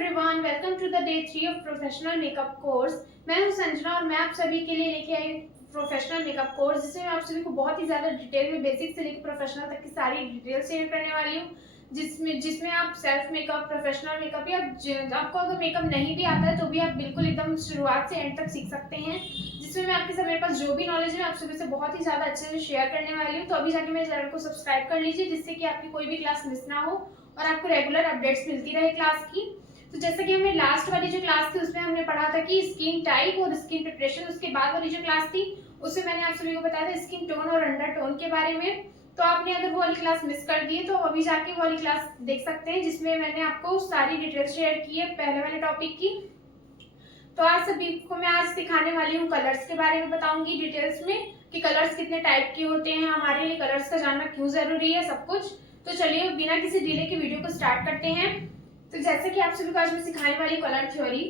Everyone, welcome to the day 3 of professional makeup course. मैं हूं संजना और मैं आप सभी के लिए लेके आई प्रोफेशनल मेकअप कोर्स, जिसमें मैं आप सभी को बहुत ही ज्यादा डिटेल में बेसिक से लेकर प्रोफेशनल तक की सारी डिटेल शेयर करने वाली हूँ, जिसमें आप सेल्फ मेकअप, प्रोफेशनल मेकअप या आपको अगर मेकअप नहीं भी आता है तो भी आप बिल्कुल एकदम शुरुआत से एंड तक सीख सकते हैं, जिसमें मैं आपके मेरे पास जो भी नॉलेज है आप सभी से बहुत ही ज्यादा अच्छे से शेयर करने वाली हूँ। तो अभी जाके मेरे चैनल को सब्सक्राइब कर लीजिए, जिससे कि आपकी कोई भी क्लास मिस ना हो और आपको रेगुलर अपडेट्स मिलती रहे क्लास की। तो जैसे कि हमें लास्ट वाली जो क्लास थी उसमें हमने पढ़ा था कि स्किन टाइप और स्किन प्रिपरेशन, उसके बाद वाली जो क्लास थी उसमें मैंने आप सभी को बताया था स्किन टोन और अंडर टोन के बारे में। तो आपने अगर वो वाली क्लास मिस कर दी है तो अभी जाके वो वाली क्लास देख सकते हैं, जिसमें मैंने आपको सारी डिटेल्स शेयर की है पहले वाले टॉपिक की। तो आज सभी को मैं आज दिखाने वाली हूँ कलर्स के बारे में, बताऊंगी डिटेल्स में कि कलर्स कितने टाइप के होते हैं, हमारे लिए कलर्स का जानना क्यों जरूरी है, सब कुछ। तो चलिए बिना किसी डिले के वीडियो को स्टार्ट करते हैं। तो जैसे कि आप सभी को आज मैं सिखाने वाली कलर थ्योरी।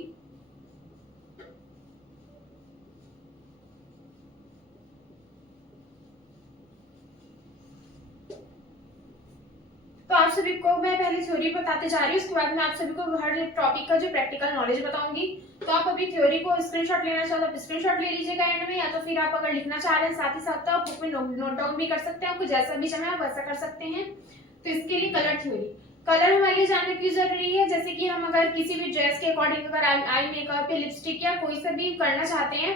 तो आप सभी को मैं पहले थ्योरी बताते जा रही हूँ, उसके बाद मैं आप सभी को हर टॉपिक का जो प्रैक्टिकल नॉलेज बताऊंगी। तो आप अभी थ्योरी को स्क्रीनशॉट लेना चाहो तो आप स्क्रीनशॉट ले लीजिएगा एंड में, या तो फिर आप अगर लिखना चाह रहे हैं साथ ही साथ तो आप बुक में नोट डाउन भी कर सकते हैं, आपको जैसा भी चाहे आप वैसा कर सकते हैं। तो इसके लिए कलर थ्योरी, कलर हमारे लिए जानना क्यों जरूरी है। जैसे कि हम अगर किसी भी ड्रेस के अकॉर्डिंग अगर आई मेकअप या लिपस्टिक या कोई सा भी करना चाहते हैं,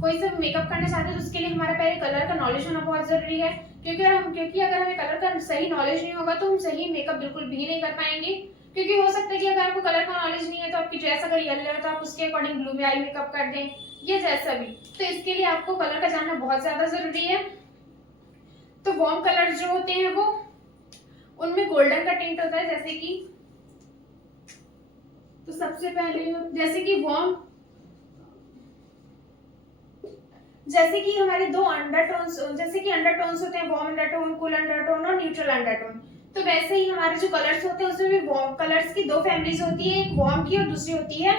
कोई सा मेकअप करना चाहते हैं, तो उसके लिए हमारा पहले कलर का नॉलेज होना बहुत जरूरी है। क्योंकि अगर हमें कलर का सही नॉलेज नहीं होगा तो हम सही मेकअप बिल्कुल भी नहीं कर पाएंगे। क्योंकि हो सकता है कि अगर आपको कलर का नॉलेज नहीं है तो आपकी ड्रेस अगर येलो है तो आप उसके अकॉर्डिंग ब्लू में आई मेकअप कर दें, ये जैसा भी। तो इसके लिए आपको कलर का जानना बहुत ज्यादा जरूरी है। तो वार्म कलर जो होते हैं वो उनमें गोल्डन का टिंट होता है, जैसे कि तो सबसे पहले जैसे कि वार्म, जैसे कि हमारे दो अंडरटोन्स, जैसे कि अंडरटोन्स होते हैं वार्म अंडरटोन, कूल अंडरटोन और न्यूट्रल अंडरटोन। तो वैसे ही हमारे जो कलर्स होते हैं उसमें भी वार्म कलर्स की दो फैमिलीज होती है, एक वार्म की और दूसरी होती है,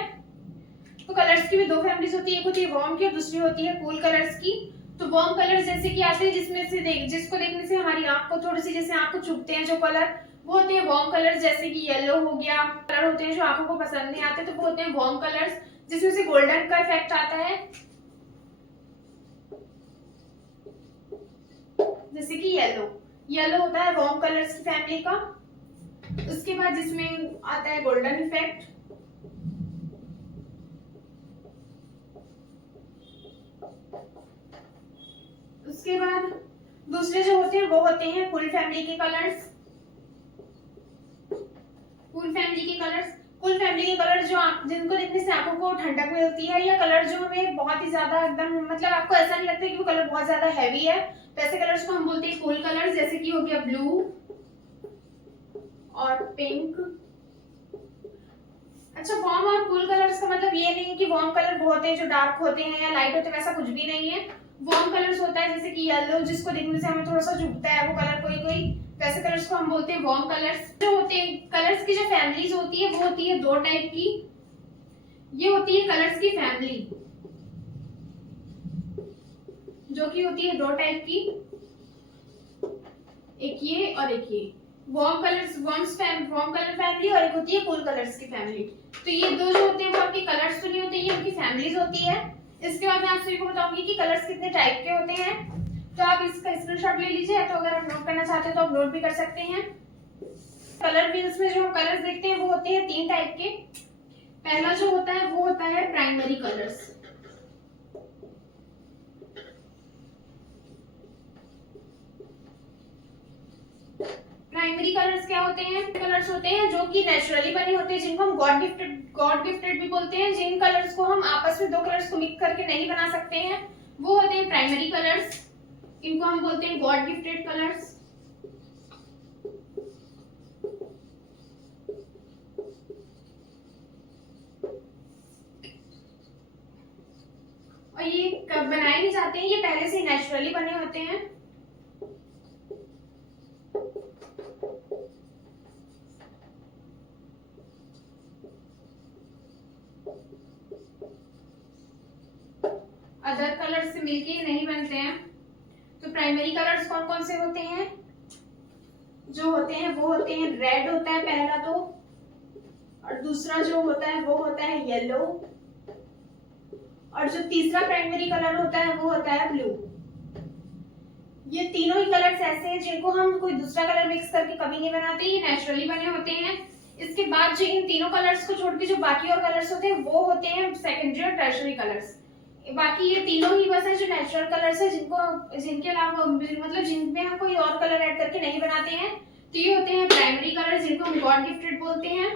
तो कलर्स की भी दो फैमिलीज होती है, एक होती है वार्म की और दूसरी होती है कूल कलर्स की। तो वार्म कलर्स जैसे कि आते हैं जिसमें से जिसको देखने से हमारी आंख को थोड़ी सी जैसे आंख को चुभते हैं जो कलर, वो होते हैं वार्म कलर्स। जैसे कि येलो हो गया, कलर होते हैं जो आंखों को पसंद नहीं आते, तो वो होते हैं वार्म कलर्स, जिसमें से गोल्डन का इफेक्ट आता है, जैसे कि येलो होता है वार्म कलर्स की फैमिली का। उसके बाद जिसमें आता है गोल्डन इफेक्ट। उसके बाद दूसरे जो होते हैं वो होते हैं फुल फैमिली के कलर्स। फुल फैमिली के कलर्स, कुल फैमिली के कलर जो जिनको देखने से आंखों को ठंडक मिलती है, या कलर जो हमें बहुत ही ज्यादा एकदम मतलब आपको ऐसा नहीं लगता कि वो कलर बहुत ज्यादा हैवी है, वैसे कलर्स को हम बोलते हैं कूल कलर्स। जैसे कि हो गया ब्लू और पिंक। अच्छा, वार्म और कूल कलर्स का मतलब ये नहीं कि वार्म कलर वो होते हैं जो डार्क होते हैं या लाइट होते हैं, वैसा कुछ भी नहीं है। वार्म कलर्स होता है जैसे कि येलो, जिसको देखने से हमें थोड़ा सा चुभता है वो कलर कोई, वैसे कलर्स को हम बोलते हैं वार्म कलर्स। जो होते हैं कलर्स की जो फैमिलीज होती है वो होती है दो टाइप की, ये होती है कलर्स की फैमिली जो कि होती है दो टाइप की, एक ये और एक ये, वार्म कलर फैमिली और एक होती है कूल कलर्स की फैमिली। तो ये दो जो होते हैं वो आपके कलर्स तो नहीं होते, ये उनकी फैमिलीज होती है। इसके बाद मैं आप सभी को बताऊंगी कि कलर्स कितने टाइप के होते हैं। तो आप इसका स्क्रीनशॉट ले लीजिए, तो अगर आप नोट करना चाहते हैं तो आप नोट भी कर सकते हैं। कलर व्हील्स में जो हम कलर्स देखते हैं वो होते हैं तीन टाइप के। पहला जो होता है वो होता है प्राइमरी कलर्स। प्राइमरी कलर्स क्या होते हैं? कलर्स होते हैं जो कि नेचुरली बने होते हैं, जिनको हम गॉड गिफ्टेड भी बोलते हैं। जिन कलर्स को हम आपस में दो कलर्स को मिक्स करके नहीं बना सकते हैं वो होते हैं प्राइमरी कलर्स, इनको हम बोलते हैं गॉड गिफ्टेड कलर्स। और ये कब बनाए नहीं जाते हैं, ये पहले से नेचुरली बने होते हैं। अदर कलर से मिलके नहीं बनते हैं। तो प्राइमरी कलर्स कौन कौन से होते हैं? जो होते हैं वो होते हैं रेड होता है पहला, तो और दूसरा जो होता है वो होता है येलो, और जो तीसरा प्राइमरी कलर होता है वो होता है ब्लू। ये तीनों ही कलर्स ऐसे हैं जिनको हम कोई दूसरा कलर मिक्स करके कभी नहीं बनाते, ये नेचुरली बने होते हैं। इसके बाद जो इन तीनों कलर्स को छोड़ के जो बाकी और कलर्स होते हैं वो होते हैं सेकेंडरी और टर्शरी कलर्स। बाकी ये तीनों ही बस है जो नेचुरल कलर्स है, जिनके अलावा मतलब जिनमें हम कोई और कलर ऐड करके नहीं बनाते हैं। तो ये होते हैं प्राइमरी कलर्स जिनको हम गॉड गिफ्टेड बोलते हैं,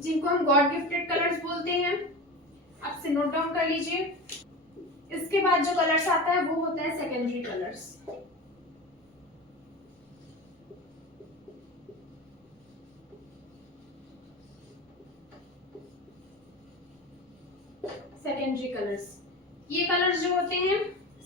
जिनको हम गॉड गिफ्टेड कलर्स बोलते हैं। आप से नोट डाउन कर लीजिए। इसके बाद जो कलर्स आता है वो होता है सेकेंडरी कलर्स। सेकेंडरी कलर्स, ये कलर्स जो होते हैं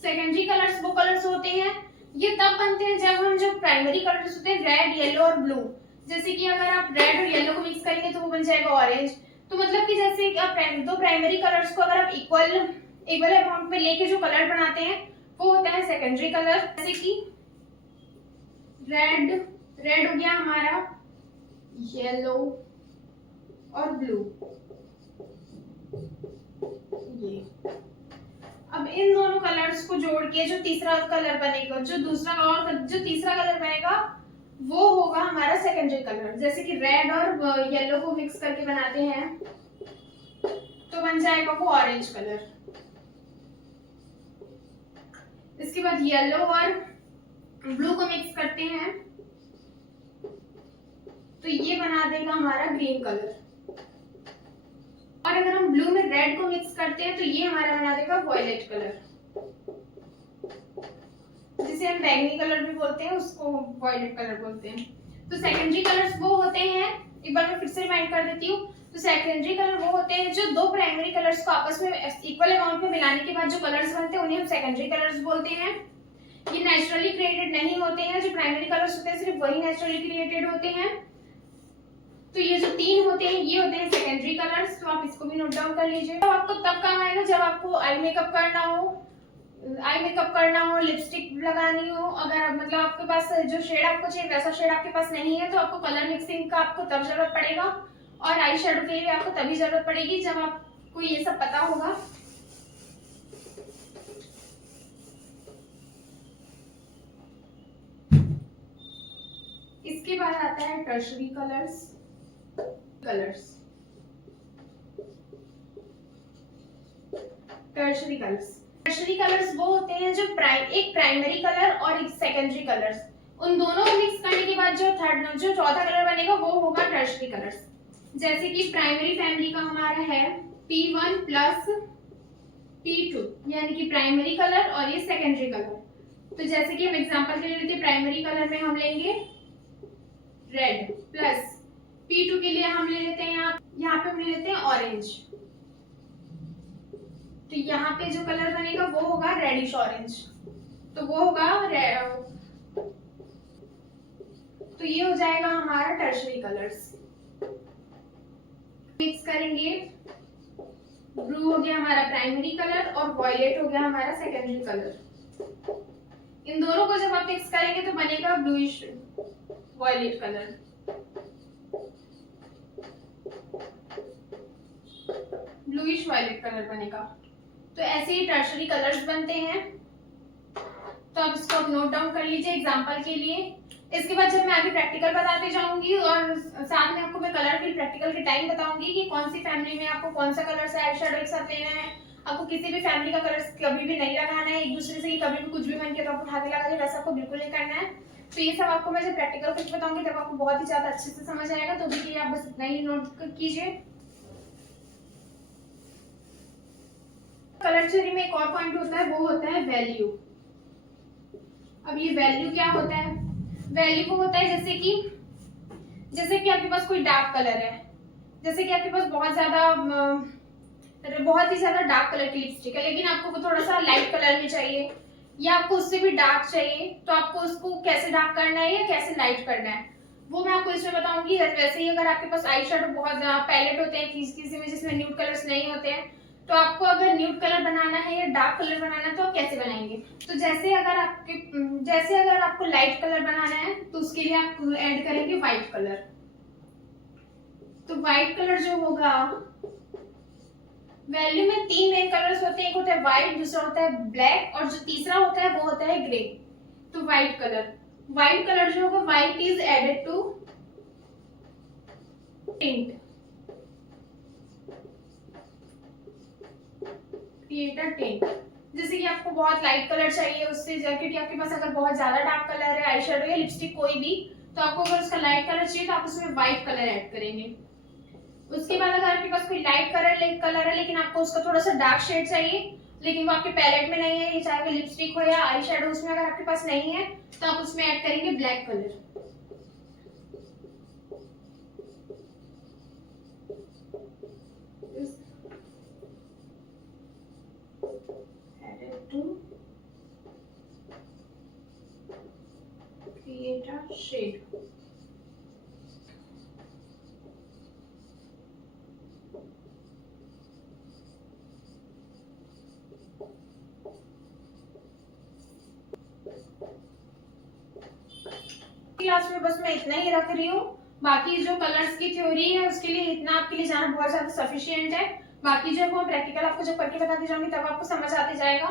सेकेंडरी कलर्स, वो कलर्स होते हैं ये तब बनते हैं जब हम जो प्राइमरी कलर्स होते हैं रेड, येलो और ब्लू, जैसे कि अगर आप रेड और येलो को मिक्स करेंगे तो वो बन जाएगा ऑरेंज। तो मतलब कि जैसे कि आप दो प्राइमरी कलर्स को अगर आप इक्वल अमाउंट में लेके जो कलर बनाते हैं वो होता है सेकेंडरी कलर। जैसे कि रेड हो गया हमारा, येलो और ब्लू। ये अब इन दोनों कलर्स को जोड़ के जो तीसरा कलर बनेगा, जो तीसरा कलर बनेगा वो होगा हमारा सेकेंडरी कलर। जैसे कि रेड और येलो को मिक्स करके बनाते हैं तो बन जाएगा वो ऑरेंज कलर। इसके बाद येलो और ब्लू को मिक्स करते हैं तो ये बना देगा हमारा ग्रीन कलर। और अगर हम ब्लू में रेड को मिक्स करते हैं तो ये हमारा बना देगा वॉयलेट कलर, जिसे हम बैंगनी कलर भी बोलते हैं, उसको वॉयलेट कलर बोलते हैं। तो सेकेंडरी कलर्स वो होते हैं, एक बार मैं फिर से रिमाइंड कर देती हूँ। तो सेकेंडरी कलर वो होते हैं जो दो प्राइमरी कलर्स को आपस में इक्वल अमाउंट में मिलाने के बाद जो कलर्स बनते हैं उन्हें हम सेकेंडरी कलर्स बोलते हैं। ये नेचुरली क्रिएटेड नहीं होते हैं, जो प्राइमरी कलर्स होते हैं सिर्फ वही नेचुरली क्रिएटेड होते हैं। तो ये जो तीन होते हैं ये होते हैं सेकेंडरी कलर्स। तो आप इसको भी नोट डाउन कर लीजिए। तो आपको तब काम आएगा जब आपको आई मेकअप करना हो, लिपस्टिक लगानी हो। अगर मतलब आपके पास जो शेड आपको चाहिए वैसा शेड आपके पास नहीं है तो आपको कलर मिक्सिंग का आपको तब जरूरत पड़ेगा, और आई शेडो के लिए आपको तभी जरूरत पड़ेगी जब आपको ये सब पता होगा। इसके बाद आता है टर्शरी कलर्स। टर्शरी कलर्स वो होते हैं जो एक प्राइमरी कलर और एक सेकेंडरी कलर्स, उन दोनों को मिक्स करने के बाद जो चौथा कलर बनेगा वो होगा टर्शरी कलर्स। जैसे कि प्राइमरी फैमिली का हमारा है P1 प्लस P2, यानी कि प्राइमरी कलर और ये सेकेंडरी कलर। तो जैसे कि हम एग्जांपल के लिए लेते हैं, प्राइमरी कलर में हम लेंगे रेड प्लस P2 के लिए हम ले लेते हैं यहाँ पे हम ले लेते हैं ऑरेंज। तो यहाँ पे जो कलर बनेगा वो होगा रेडिश ऑरेंज, तो वो होगा तो ये हो जाएगा हमारा टर्शरी कलर्स। मिक्स करेंगे, ब्लू हो गया हमारा प्राइमरी कलर और वॉयलेट हो गया हमारा सेकेंडरी कलर। इन दोनों को जब आप मिक्स करेंगे तो बनेगा bluish violet colour. Bluish violet colour बनेगा। तो ऐसे ही टर्शरी कलर्स बनते हैं। तो आप इसको नोट डाउन कर लीजिए एग्जांपल के लिए। इसके बाद जब मैं आगे प्रैक्टिकल बताते जाऊंगी और साथ में आपको मैं कलर फिल प्रैक्टिकल के टाइम बताऊंगी कि कौन सी फैमिली में आपको कौन सा कलर से आई शेडो एक साथ लेना है। आपको किसी भी फैमिली का कलर कभी भी नहीं लगाना है एक दूसरे से, कि कभी भी कुछ भी मन किया तो आप उठा के लगा दे, वैसा आपको बिल्कुल नहीं करना है। तो ये सब आपको मैं जब प्रैक्टिकल कुछ बताऊंगी तब आपको बहुत ही ज्यादा अच्छे से समझ आएगा। तो भी आप बस इतना ही नोट कीजिए। कलर थ्योरी में एक और पॉइंट होता है, वो होता है वैल्यू। अब ये वैल्यू क्या होता है? वैल्यू वो होता है जैसे कि आपके पास कोई डार्क कलर है, जैसे कि आपके पास बहुत ही ज्यादा डार्क कलर की लिपस्टिक है, लेकिन आपको थोड़ा सा लाइट कलर में चाहिए या आपको उससे भी डार्क चाहिए, तो आपको उसको कैसे डार्क करना है या कैसे लाइट करना है वो मैं आपको इसमें बताऊंगी। वैसे ही अगर आपके पास आई शेडो बहुत पैलेट होते हैं किसी में जिसमें न्यूड कलर्स नहीं होते हैं, तो आपको अगर न्यूड कलर बनाना है या डार्क कलर बनाना है तो आप कैसे बनाएंगे? तो जैसे अगर आपको लाइट कलर बनाना है तो उसके लिए आप ऐड करेंगे व्हाइट कलर। व्हाइट कलर जो होगा, वैल्यू में 3 मेन कलर्स होते हैं, एक होता है व्हाइट, दूसरा होता है ब्लैक और जो तीसरा होता है वो होता है ग्रे। तो व्हाइट कलर जो होगा, white is added to tint, create a tint. जैसे कि आपको बहुत लाइट कलर चाहिए, उससे क्योंकि आपके पास अगर बहुत ज्यादा डार्क कलर है, आई शेडो या लिपस्टिक कोई भी, तो आपको अगर उसका लाइट कलर चाहिए तो आप उसमें व्हाइट कलर ऐड करेंगे। उसके बाद अगर आपके पास कोई लाइट कलर है लेकिन आपको उसका थोड़ा सा डार्क शेड चाहिए, लेकिन वो आपके पैलेट में नहीं है, ये चाहे वो लिपस्टिक हो या आई शेडो, उसमें अगर आपके पास नहीं है तो आप उसमें ऐड करेंगे black colour. Added to create a shade. Class में बस मैं इतना ही रख रही हूँ, बाकी जो कलर्स की थ्योरी है उसके लिए इतना आपके लिए जाना बहुत ज्यादा सफिशिएंट है। बाकी जो वो प्रैक्टिकल आपको जब करके बताती जाऊंगी तब आपको समझ आते जाएगा।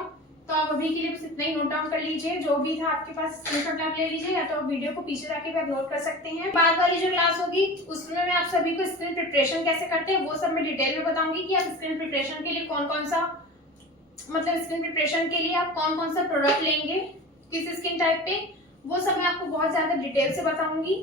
तो आप अभी के लिए बस इतना ही नोट डाउन कर लीजिए, जो भी था आपके पास स्क्रीनशॉट आप ले लीजिए, या तो आप वीडियो को पीछे जाके भी आप नोट कर सकते हैं। बाद वाली जो क्लास होगी उसमें मैं आप सभी को स्क्रीन प्रिपरेशन कैसे करते हैं वो सब मैं डिटेल में बताऊंगी कि आप स्क्रीन प्रिपरेशन के लिए कौन कौन सा, मतलब स्क्रीन प्रिपरेशन के लिए आप कौन कौन सा प्रोडक्ट लेंगे किस स्किन टाइप पे, वो सब मैं आपको बहुत ज्यादा डिटेल से बताऊंगी।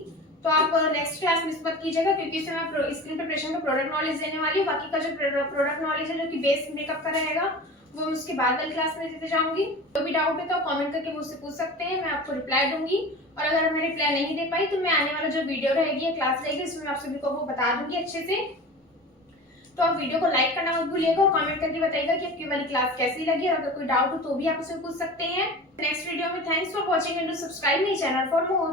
तो आप नेक्स्ट क्लास मिस मत कीजिएगा, क्योंकि इसमें मैं स्किन प्रिपरेशन का प्रोडक्ट नॉलेज देने वाली हूँ। बाकी का जो प्रोडक्ट नॉलेज है जो कि बेस मेकअप का रहेगा वो उसके बाद वाली क्लास में देते जाऊंगी। तो भी डाउट है तो कमेंट करके मुझसे पूछ सकते हैं, मैं आपको रिप्लाई दूंगी। और अगर मैं रिप्लाई नहीं दे पाई तो मैं आने वाला जो वीडियो रहेगी या क्लास रहेगी उसमें आप सभी को वो बता दूंगी अच्छे से। तो आप वीडियो को लाइक करना मत भूलिएगा और कमेंट करके बताइएगा कि आपकी वाली क्लास कैसी लगी, और अगर कोई डाउट हो तो भी आप उससे पूछ सकते हैं। नेक्स्ट वीडियो में thanks for watching and subscribe my channel for more.